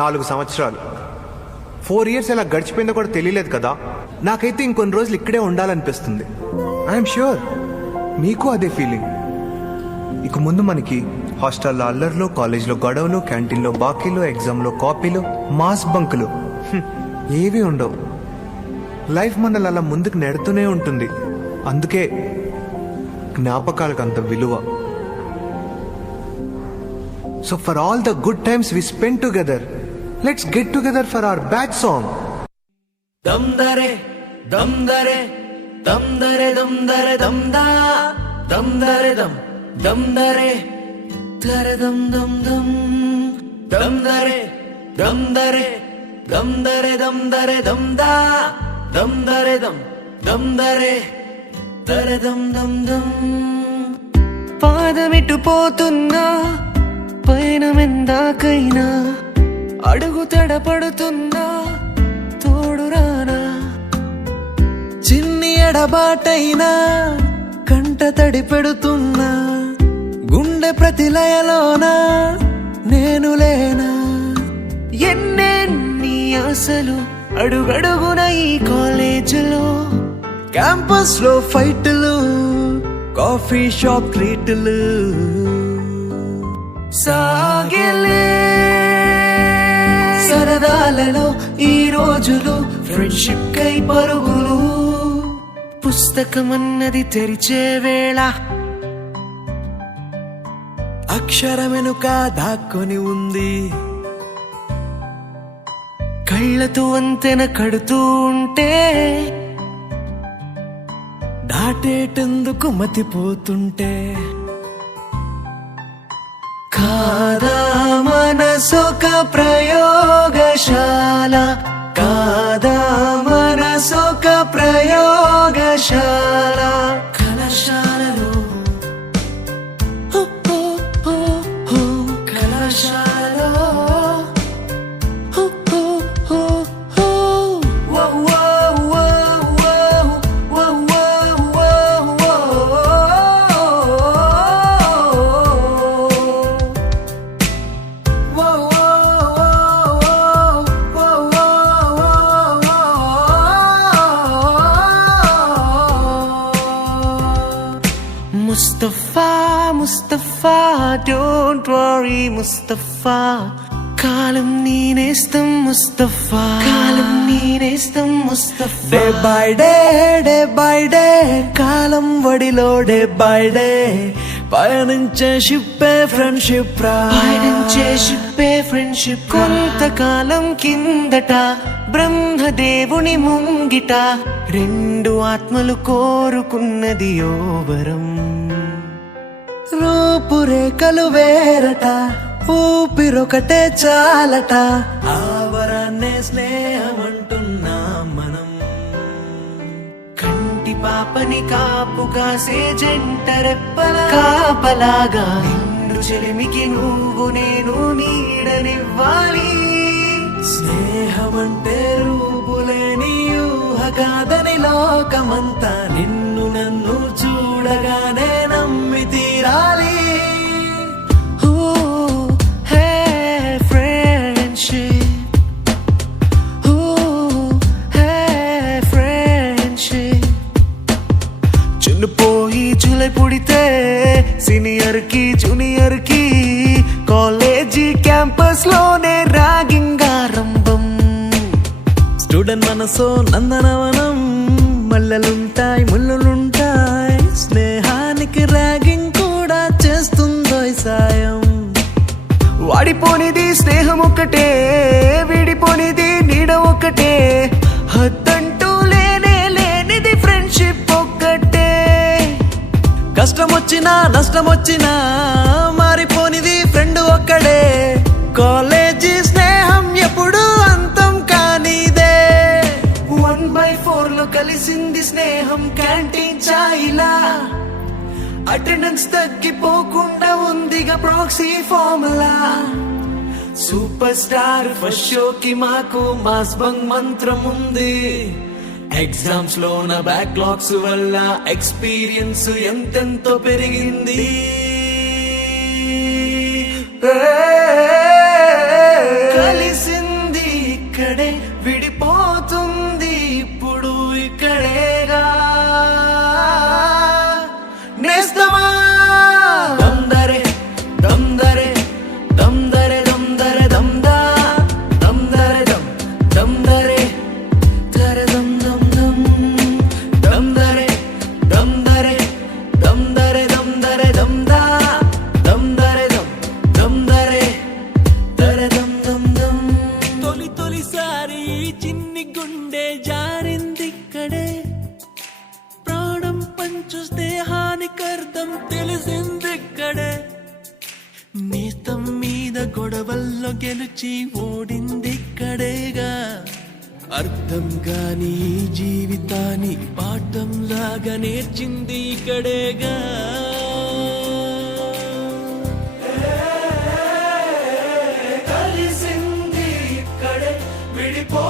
4 సంవత్సరాలు 4 years ఎలా గడిచిపోయిందో కూడా తెలియలేదు కదా. నాకైతే ఇంకొన్ని రోజులు ఇక్కడే ఉండాలనిపిస్తుంది. ఐఎమ్ ష్యూర్ మీకు అదే ఫీలింగ్. ఇక ముందు మనకి హాస్టల్లో అల్లర్లు, కాలేజ్లో గొడవలు, క్యాంటీన్లో బాకీలు, ఎగ్జామ్లో కాపీలు, మాస్ బంకులు ఏవి ఉండవు. లైఫ్ మనల్ని అలా ముందుకు నెడుతూనే ఉంటుంది. అందుకే జ్ఞాపకాలకు అంత విలువ. So for all the good times we spend together, let's get together for our bad song. దమ్ దరే దమ్ దరే దమ్ దరే దమ్ దరే దమ్ దా దమ్ దరే దమ్ దమ్ దరే దరే దమ్ దమ్ దమ్ దమ్ దరే దమ్ దరే దమ్ దరే దమ్ దరే దమ్ దా దమ్ దరే దమ్ దమ్ దరే దరే దమ్ దమ్ దమ్. పాదమిటు పోతున్నా పైన మెందాకైనా, అడుగు తడపడుతున్నా తోడు రానా, చిన్ని ఎడబాటైనా కంట తడి పెడుతున్నా, గుండె ప్రతిలయలోనా నేను లేనా. ఎన్నెన్ని ఆశలు అడుగడుగున ఈ కాలేజీలో, క్యాంపస్ లో ఫైట్లు, కాఫీ షాప్ ట్రీట్లు సాగలే. సరదాలలో ఈ రోజులు ఫ్రెండ్షిప్ కై పరుగులు, పుస్తకమన్నది తెరిచే వేళ అక్షరమెనుక దాక్కొని ఉంది. కళ్ళతో అంతెన కడుతూ ఉంటే దాటేటందుకు మతిపోతుంటే, కాదా మనసొక ప్రయోగశాల, కాదా మనసొక ప్రయోగశాల. కళాశాలలో కళాశాలలో ముస్తఫా ముస్తఫా డోంట్ వరీ ముస్తఫా, కాలం నేనేస్తాం ముస్తఫా, కాలం నేనేస్తాం Mustafa. Day by day day by day కాలం వడిలో డే బై డే పయనించే షిప్పే ఫ్రెండ్షిప్ రా, పయనించే షిప్పే ఫ్రెండ్షిప్. కొంతకాలం కిందట బ్రహ్మదేవుని ముంగిట 2 ఆత్మలు కోరుకున్నది యోవరం. రూపురేఖలు వేరట, ఊపిరొకటే చాలట, ఆవరాన్నే స్నేహం అంటున్నాం మనం. కంటి పాపని కాపు కాసే జంట రెప్పల కాపలాగా, నిన్ను చెలిమికి నువ్వు నేను నీడనివ్వాలి. స్నేహమంటే రూపులేని ఊహ కాదని లోకమంతా, నిన్ను నన్ను చూడగానే నమ్మి తీరాలి. పోయి జూలై పుడితే సీనియర్ కి జూనియర్ కి, కాలేజీ క్యాంపస్ లోనే ర్యాగింగ్ ఆరంభం. స్టూడెంట్ మనసో నందనవనం, మల్లెలుంటాయి ముళ్ళులుంటాయి, స్నేహానికి ర్యాగింగ్ కూడా చేస్తుందో సాయం. వాడిపోనిది స్నేహం ఒక్కటే, విడిపోనిది నీడ ఒక్కటే, హద్దంటూ లేనే లేనిది ఫ్రెండ్షిప్ ఒక్కటే. కష్టం వచ్చినా నష్టం వచ్చినా మారిపోనిది ఫ్రెండ్ ఒక్కడే, కాలేజీ స్నేహం ఎప్పుడు అంతం కానిదే. 1/4 లో కలిసింది స్నేహం క్యాంటీన్ ఛాయిలా, అటెండెన్స్ తగ్గిపోకుండా ఉందిగా proxy formula. Super star first షోకి మాకు మాస్ బంగ్ మంత్రం ఉంది. ఎగ్జామ్స్ లో నా బ్యాక్లాగ్స్ వల్ల ఎక్స్పీరియన్స్ ఎంతెంతో పెరిగింది. కలిసి ఆటల్లో గెలిచి ఓడిందిక్కడేగా అర్థం కాని ఈ జీవితాన్ని పాఠంలాగా నేర్చింది ఇక్కడేగా కలిసింది ఇక్కడే విడిపో